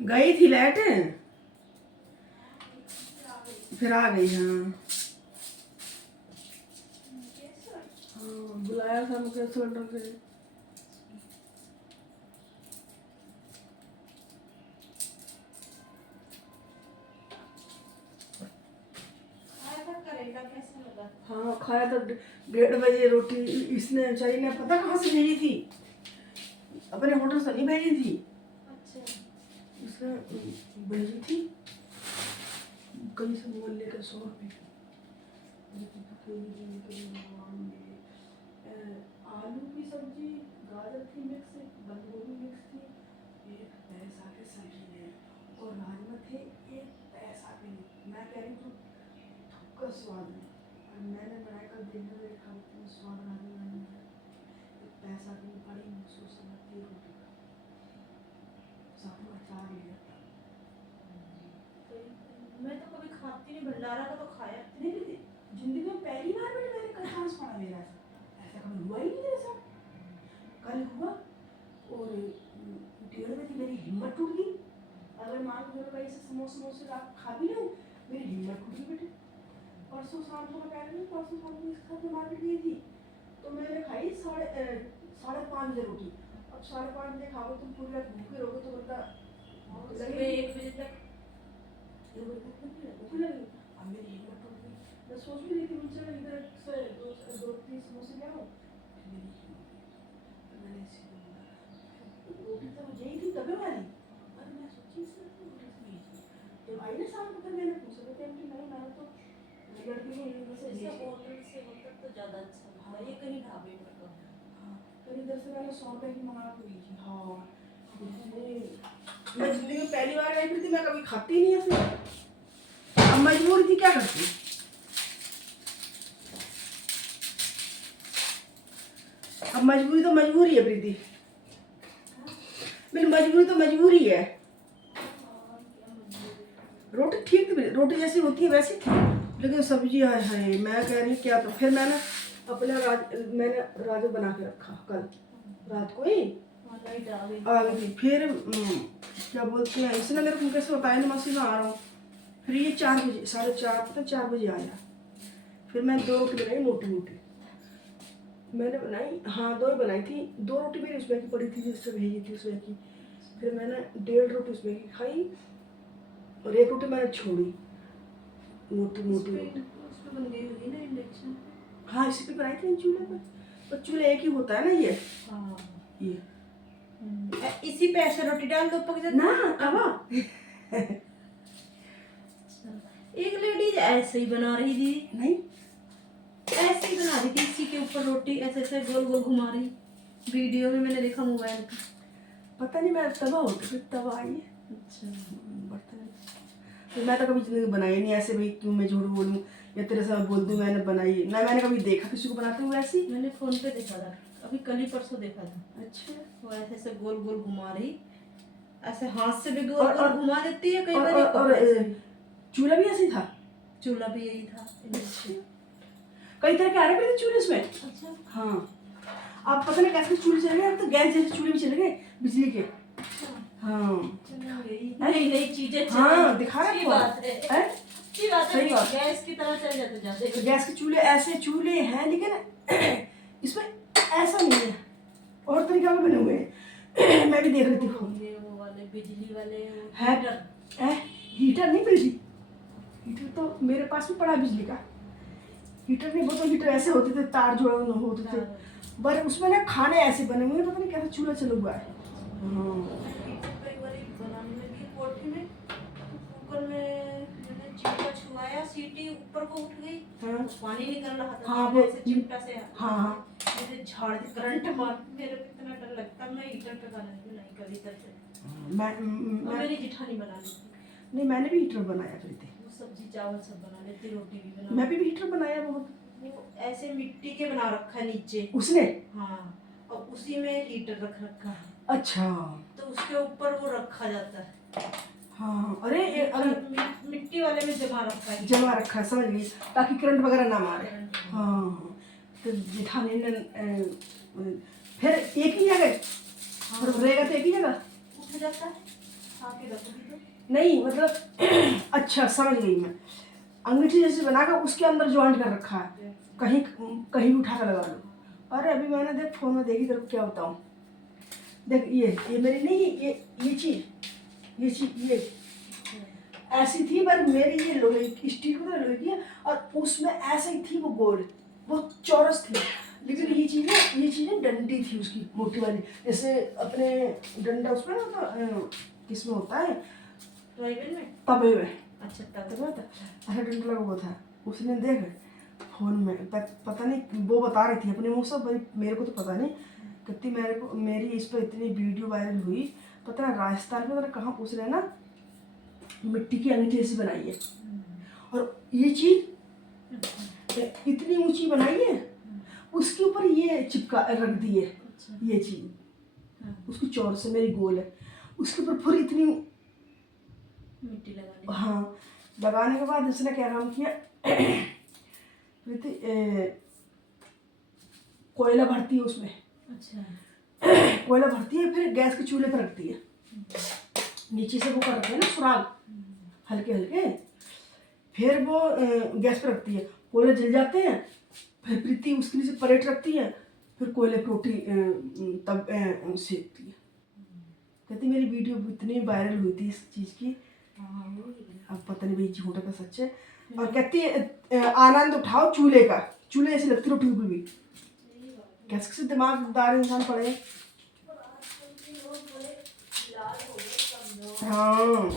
गई थी लाइट, फिर आ गई। हाँ बुलाया था मुझे सिलेंडर के लिए। हाँ खाया तो 1:30 बजे रोटी। इसने चाहिए ने पता कहाँ से भेजी थी, अपने होटल से नहीं भेजी थी। अच्छा इसने भेजी थी कहीं से मोहल्ले के 100 रुपये। आलू की सब्जी, गाजर की मिक्स, बंद गोभी मिक्स थी, 1 पैसा के सब्जी है, और राजमा थे 1 पैसा के। मैं कह रही हूँ थुक्का स्वाद है, और मैंने बनाया कल दिन में खाती हूँ स्वाद राजमा में 1 पैसा की बड़ी महसूस होती है रोटी का। साथ में अचार लिया था। मैं तो कभी खाती नहीं, भंडारा का तो खाया नहीं। जिंदगी में पहली बार मैंने कल सांस पड़ा मेरा, ऐसा कभी हुआ ही नहीं मेरे साथ। कल हुआ और 1:30 बजे मेरी हिम्मत टूट गई। अगर मान लो मैं कहीं से समोसे आप खा भी लूँ, मेरी हिम्मत टूट गई बेटे। परसों शाम को मैं कह रही हूँ, परसों शाम को इसके साथ मार्केट गई थी, तो मैंने खाई 5:30 बजे रोटी। अब 5:30 बजे खाओगे तुम पूरी रात भूखे रहोगे तो बता 1 बजे तक भूख लगी। अब मेरी हिम्मत टूट गई। मैं सोच भी रही थी मुझे इधर से 2-3 समोसे ले आओ, मैंने रोटी तो यही थी तबे वाली, पर मैं सोची जब आई ना शाम को, फिर मैंने पूछा तो कि नहीं मैंने तो लड़की को यहीं से ऐसा होटल से होटल तो ज़्यादा अच्छा होता है, ये कहीं ढाबे में तो। हाँ फिर इधर से मैंने 100 रुपये की मंगा के ली थी। हाँ मैं जिंदगी में पहली बार गई थी, मैं कभी खाती नहीं ऐसे। अब मजबूर थी, क्या करती। अब मजबूरी तो मजबूरी है प्रीति, मेरी मजबूरी तो मजबूरी है। रोटी ठीक थी, रोटी जैसी होती है वैसी थी, लेकिन सब्जी है मैं कह रही क्या। तो फिर मैंने मैंने राजू बना के रखा कल रात को ही आ गई। फिर क्या बोलते हैं, इसने मेरे को कैसे बताया ना मौसी में आ रहा हूँ। फिर ये 4 बजे 4:30 बजे आया। फिर मैं 2 रोटी बनाई मोटी मोटी, मैंने बनाई। हाँ 2 ही बनाई थी, 2 रोटी मेरी उसमें की पड़ी थी जिससे भेजी थी उसमें की। फिर मैंने 1.5 रोटी उसमें की खाई, और 1 रोटी मैंने छोड़ी मोटी मोटी रोटी। हाँ इसी पे बनाई थी चूल्हे पे, पर चूल्हा एक ही होता है ना ये। हाँ ये इसी पे ऐसे रोटी डाल दो पक जाती ना तवा। एक लेडीज ऐसे ही बना रही थी, नहीं ऐसे ही बना रही थी, इसी के ऊपर रोटी ऐसे ऐसे गोल गोल घुमा रही। वीडियो में मैंने देखा मोबाइल पे। पता नहीं मैं तवा होती फिर तवा आई है। अच्छा बर्तन तो मैं तो कभी जिंदगी बनाई नहीं ऐसे भाई, क्यों मैं झूठ बोलूँ या तेरे से बोल दूँ मैंने बनाई ना। मैंने कभी देखा किसी को बनाते हुए ऐसी। मैंने फोन पे देखा था, अभी कल ही परसों देखा था। अच्छा वो ऐसे ऐसे गोल गोल घुमा रही, ऐसे हाथ से भी गोल गोल घुमा देती है कई बार। और चूल्हा भी ऐसे था, चूल्हा भी यही था। कई तरह के आ रहे थे चूल्हे इसमें। अच्छा हाँ आप पता नहीं कैसे चूल्हे चले गए, अब तो गैस जैसे चूल्हे भी चले गए बिजली के। हाँ नई चीजें हाँ दिखा रहे बात है, अच्छी बात है। सही बात। गैस की तरह चल जाते जाते। गैस के चूल्हे ऐसे चूल्हे हैं, लेकिन इसमें ऐसा नहीं है, और तरीका के बने हुए हैं। मैं भी देख रही थी वो वाले बिजली वाले हीटर नहीं बिजली हीटर तो मेरे पास भी पड़ा बिजली का हीटर नहीं, वो तो हीटर ऐसे होते थे तार जोड़े होते थे, पर उसमें ना खाने ऐसे बने हुए हैं, पता नहीं कैसा चूल्हा चला हुआ है। छुआया सीटी ऊपर को उठ गई। हाँ पानी निकल रहा था। हाँ वो चिमटा से हाँ जैसे झाड़ करंट मार। मेरे को इतना डर लगता, मैं हीटर पे बनाती नहीं कभी तरह। मेरी जिठानी बना लेती। नहीं मैंने भी हीटर बनाया फिर थे, वो सब्जी चावल सब बना लेती, रोटी भी बना। मैं भी हीटर बनाया बहुत। वो ऐसे मिट्टी के बना रखा है नीचे उसने। हाँ और उसी में हीटर रख रखा है। अच्छा तो उसके ऊपर वो रखा जाता है। हाँ अरे मिट्टी वाले में जमा रखा है। जमा रखा है, समझ गई, ताकि करंट वगैरह ना मारे। हाँ तो जेठानी ने फिर एक ही जगह फिर रहेगा तो एक ही जगह उठ जाता है, आके रखोगी तो नहीं, मतलब अच्छा समझ गई मैं। अंगूठी जैसे बनाकर उसके अंदर ज्वाइंट कर रखा है, कहीं कहीं भी उठा कर लगा लो। अरे अभी मैंने देख फोन में देखी, तेरे को क्या बताऊँ, देख ये मेरी नहीं, ये चीज ये ऐसी थी, पर मेरी ये लोहे की स्टील को लोहे की है, और उसमें ऐसे ही थी वो गोल, वो चौरस थी। लेकिन ये चीज़ें डंडी थी उसकी मोटी वाली, जैसे अपने डंडा उसमें ना होता, किसमें होता है, तवे में। अच्छा तवे होता ऐसा डंडा लगा हुआ था। उसने देख फोन में पता नहीं, वो बता रही थी अपने मुँह से, मेरे को तो पता नहीं कितनी मेरी इस पर इतनी वीडियो वायरल हुई, पता ना राजस्थान में पता कहाँ उसने ना मिट्टी की अंगूठी ऐसी बनाई है, और ये चीज इतनी ऊंची बनाई है, उसके ऊपर ये चिपका रख दी है। ये चीज उसकी चौर से मेरी गोल है, उसके ऊपर पूरी इतनी मिट्टी लगाने। हाँ लगाने के बाद उसने क्या काम किया, कोयला भरती है उसमें। अच्छा कोयला भरती है, फिर गैस के चूल्हे पर रखती है, नीचे से वो कर रखते हैं ना सुराग हल्के हल्के, फिर वो गैस पर रखती है, कोयले जल जाते हैं, फिर प्रीति उसके नीचे पलेट रखती है, फिर कोयले पर रोटी तब सेकती है। कहती मेरी वीडियो इतनी वायरल हुई थी इस चीज़ की, अब पता नहीं भाई झूठ का सच है। और कहती है आनंद उठाओ चूल्हे का, चूल्हे ऐसी लगती रोटी भी, कैसे दिमागदार इंसान पड़े। हाँ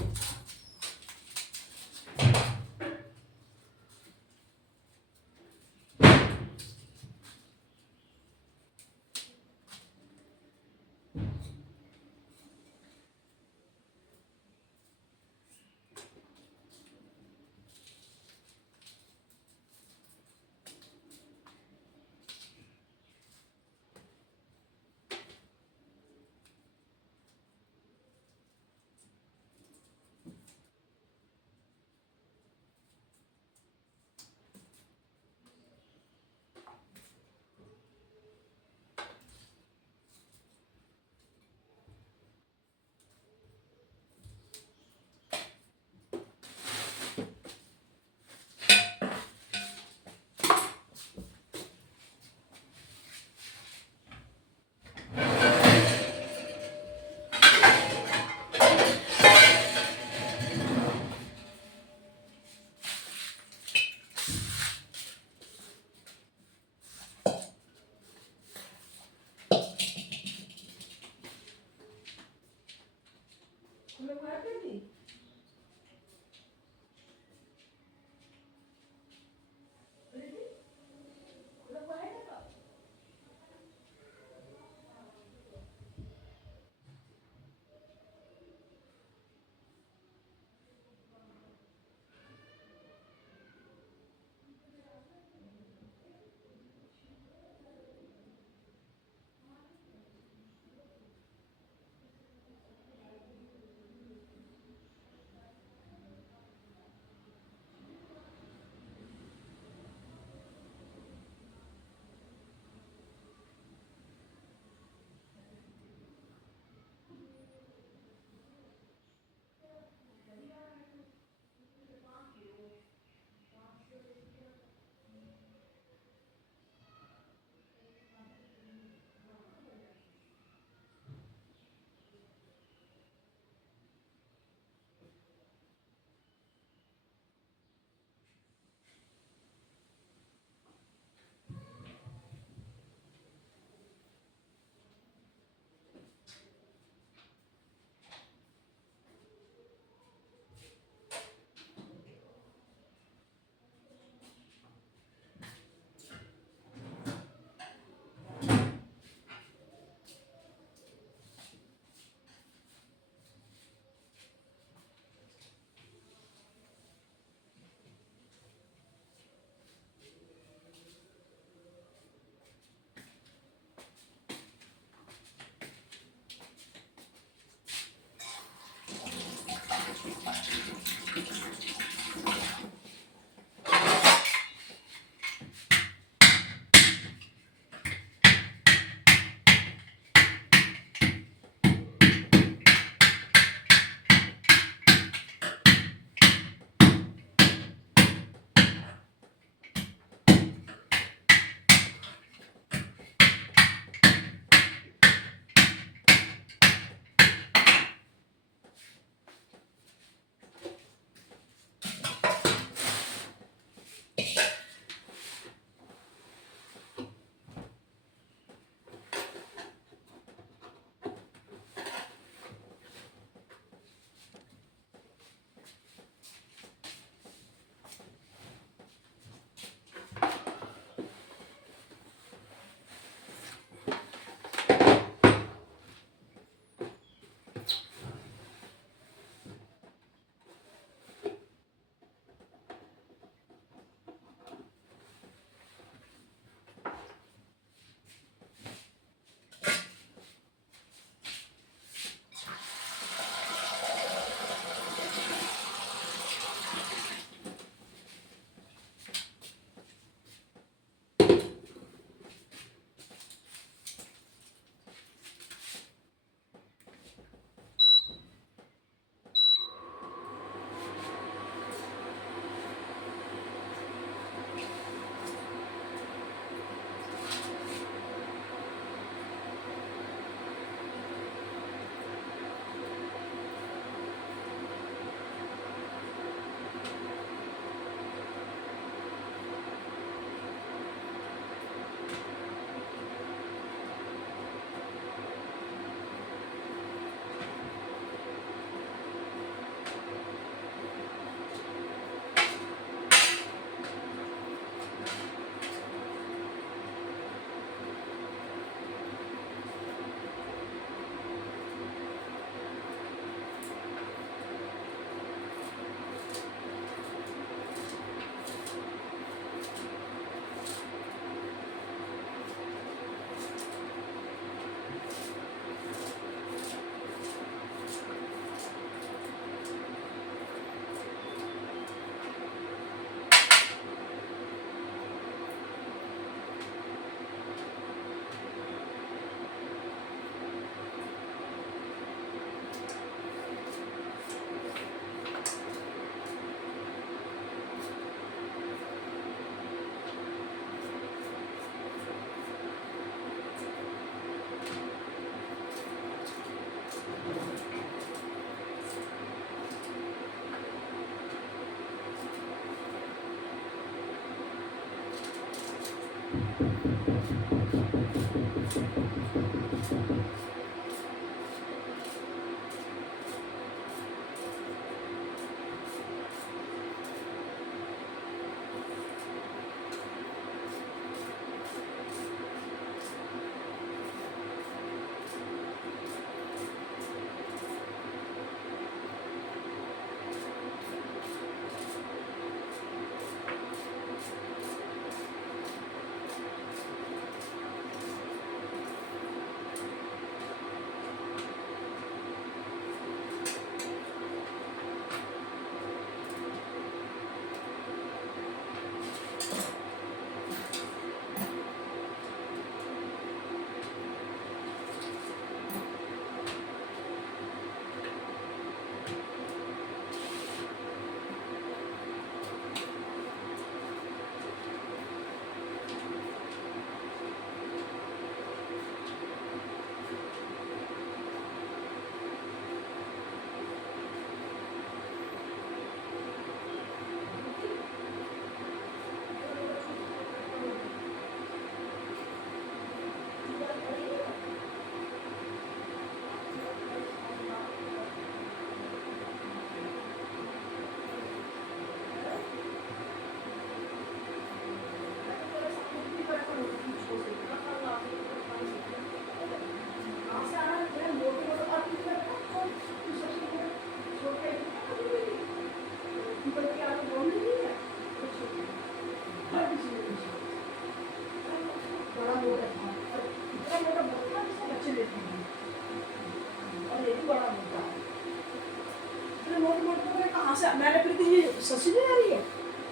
मैंने फिर ये सस्ती नहीं आ रही है,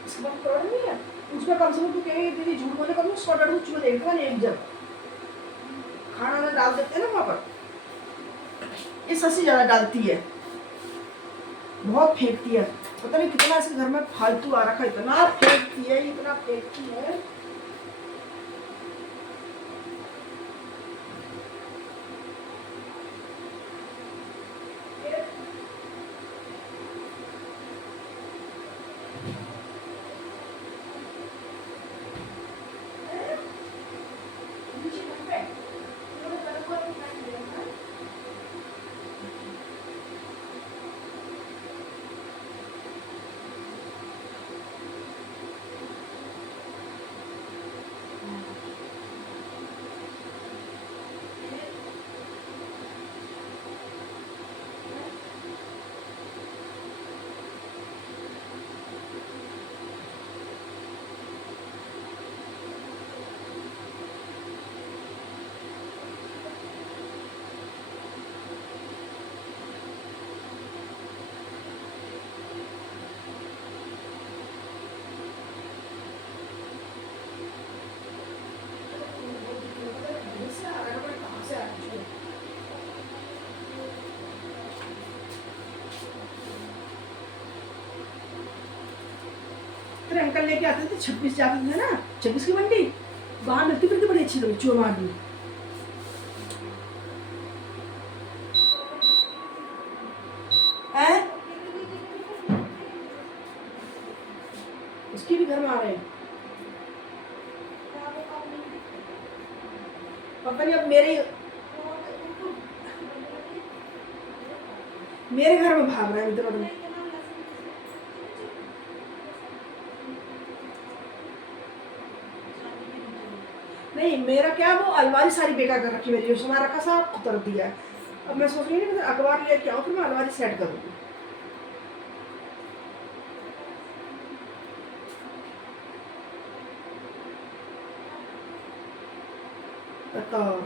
इसके बाद करोड़ नहीं है उसमें, कम से कम तू कहीं दीदी झूठ बोले करूँ 100 डर चूहे देखा नहीं एक जब खाना में डाल देते हैं ना वहाँ पर, ये सस्ती ज़्यादा डालती है, बहुत फेंकती है, पता नहीं कितना इसके घर में फालतू आ रखा है, इतना फेंकती है, इतना फेंकती है। तेरे अंकल लेके आते थे 26 जाते थे ना, 26 की मंडी वहां मिलती फिरती बड़ी अच्छी लगी चूरमा भी। उसके भी घर में आ रहे हैं पता नहीं, अब मेरे घर में भाग रहा है इधर उधर। नहीं मेरा क्या, वो अलमारी सारी बेकार कर रखी मेरी, उसमें रखा सा उतर दिया है। अब मैं सोच रही हूँ कि अखबार लेके आऊँ फिर मैं अलमारी सेट करूँगी। बताओ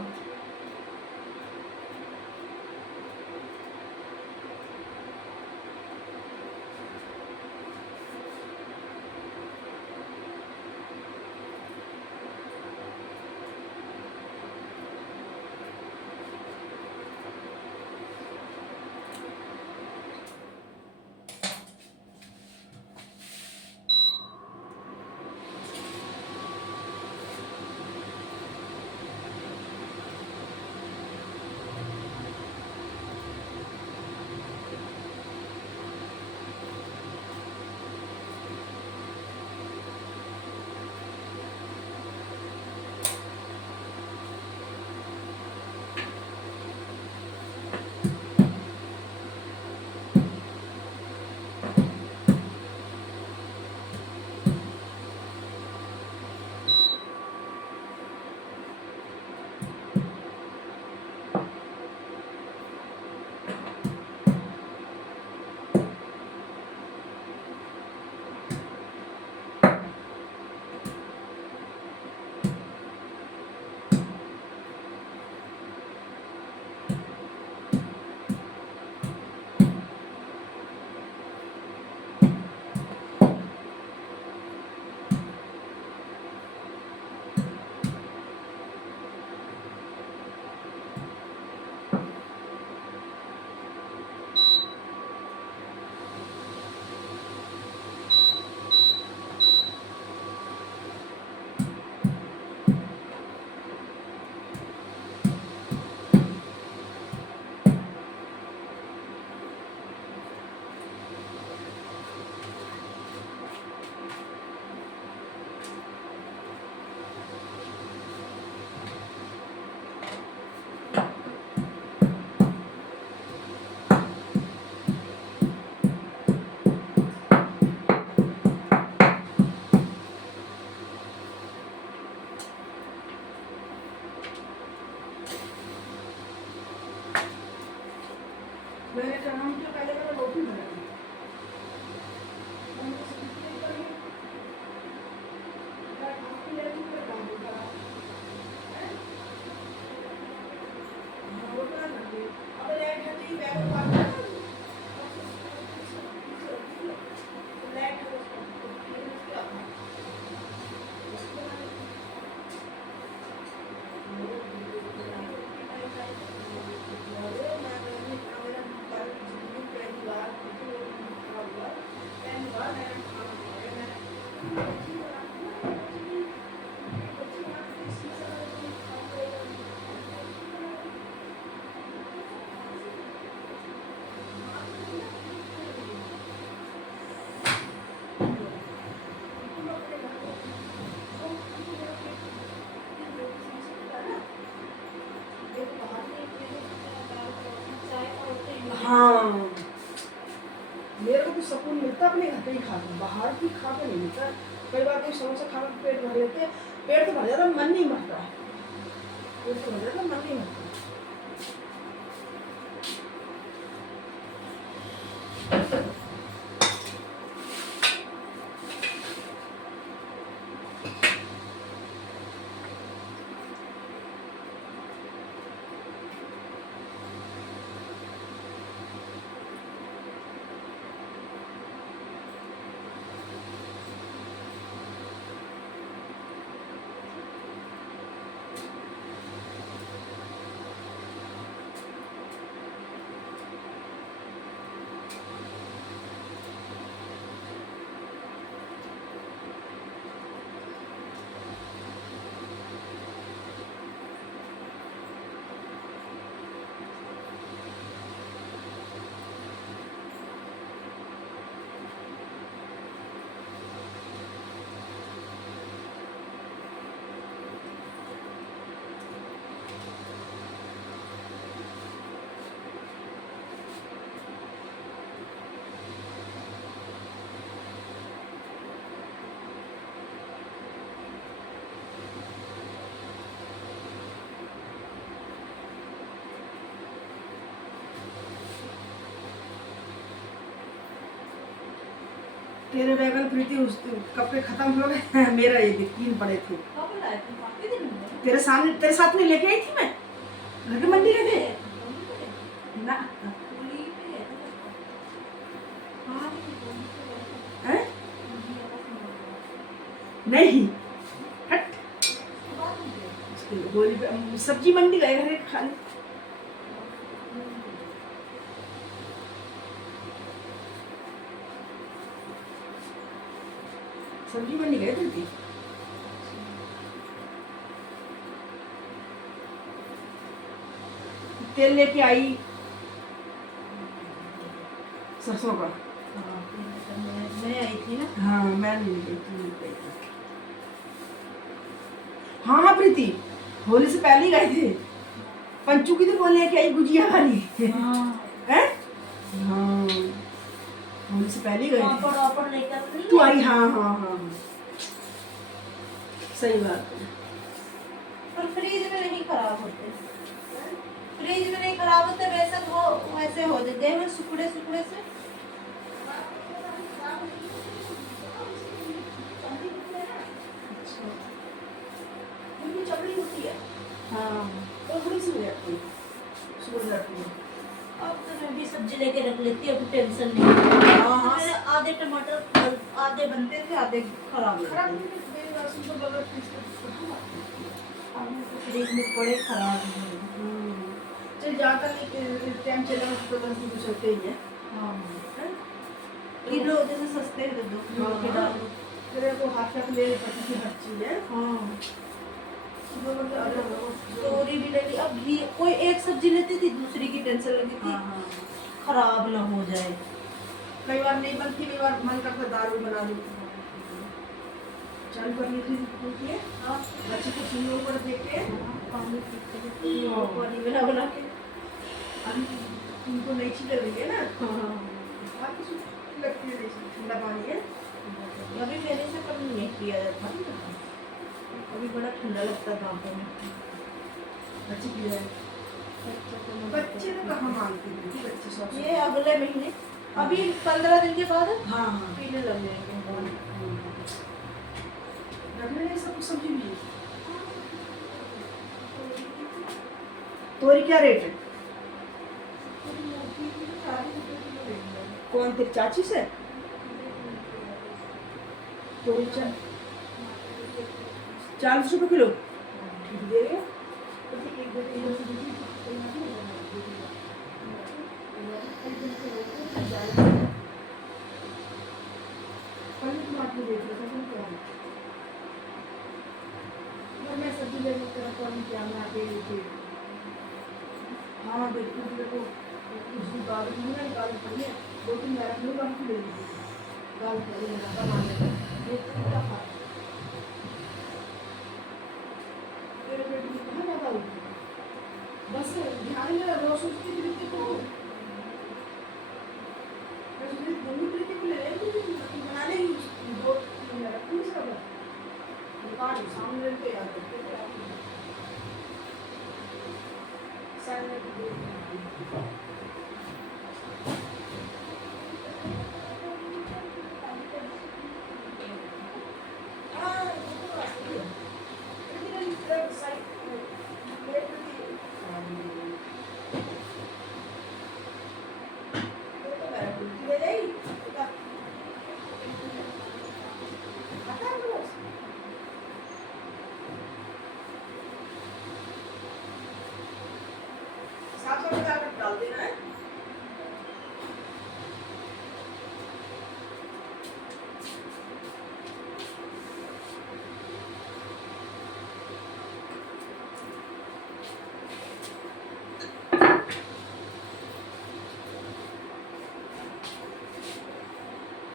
हाँ, मेरे को तो सुकून मिलता अपने घर पे ही खा के, बाहर भी खा के नहीं मिलता। कई बार कोई समोसा खा के पेट भर लेते हैं, पेट तो भर जाता, मन नहीं भरता, पेट तो भर जाता, मन नहीं भरता। तेरे बैगन प्रीति उस कपड़े खत्म हो गए, मेरा ये 3 पड़े थे। कब लाए थे? काफी दिन हो गए। तेरे सामने, तेरे साथ में लेके आई थी मैं, घर के मंडी गए थे ना। होली पे है तो हाँ हैं? नहीं, हट। होली पे सब्जी मंडी गए घर खाने। सब्जी मंडी गए थे। तेल लेके आई सरसों का। मैं आई थी ना। हाँ, मैं नहीं गई थी। हाँ प्रीति, होली से पहले ही गए थे। पंचू की तो बोले कि आई गुजिया खानी है। हाँ, होली से पहले ही गए थे। पापड़ लेकर तू आई, हाँ हाँ हाँ, सही बात है। पर फ्रीज में नहीं खराब होते, फ्रीज में नहीं खराब होते, वैसे वो वैसे हो जाते हैं सुखड़े सुखड़े से। चमड़ी होती है, हाँ तो थोड़ी सी हो जाती है, सूज जाती है। अब तो मैं भी सब्जी लेके रख लेती हूँ, टेंशन नहीं। हाँ हाँ, मेरे आधे टमाटर आधे बनते थे, आधे खराब हो खराब जाते नहीं, मेरी बात सुन तो बगैर फ्रिज के थे। फ्रिज में पड़े खराब हो गए। चल जाता नहीं, टाइम चला तो बस चलते ही है। हाँ किलो जैसे सस्ते हैं तो 2 किलो के डाल दो। तेरे को हाथ तक ले पति की हर चीज है। हाँ तोरी भी लगी, अब घी कोई एक सब्जी लेती थी, दूसरी की टेंशन लगी थी खराब ना हो जाए। कई बार नहीं बनती, कई बार मन करता दारू बना दूं। चालू कर लीजिए बच्चे को चूल्हों पर देख के पानी पानी बना बना के उनको नहीं छिल रही है ना। बाकी सब लगती है, ठंडा पानी है। अभी मेरे से कभी नहीं किया जाता, अभी बड़ा ठंडा लगता था आंखों में। बच्चे पी रहे हैं, बच्चे तो कहाँ मानते हैं, बच्चे सब ये अगले महीने, अभी 15 दिन के बाद हाँ हाँ पीने लग जाएंगे। रखने नहीं सब कुछ सब्जी भी है। तोरी क्या रेट है? कौन तेरी चाची से? तोरी 40 रुपये किलो ठीक दे रहे हो। और मैं सब्जी लेने की तरफ कौन क्या मैं आके हाँ बिल्कुल देखो उस दिन दाल मैंने दाल पड़ी है 2-3 बार अपनी काम की ले ली दाल पड़ी है ना बनाने का ये क्या खा मेरे पेट में कहाँ ज़्यादा होती है बस ध्यान में रोज सोचती थी कि तो मैं सोचती मम्मी प्रीति को ले रही थी बनाने ही 2 महीने रखूँगी सब दुकान सामने पे याद रखते थे सैलड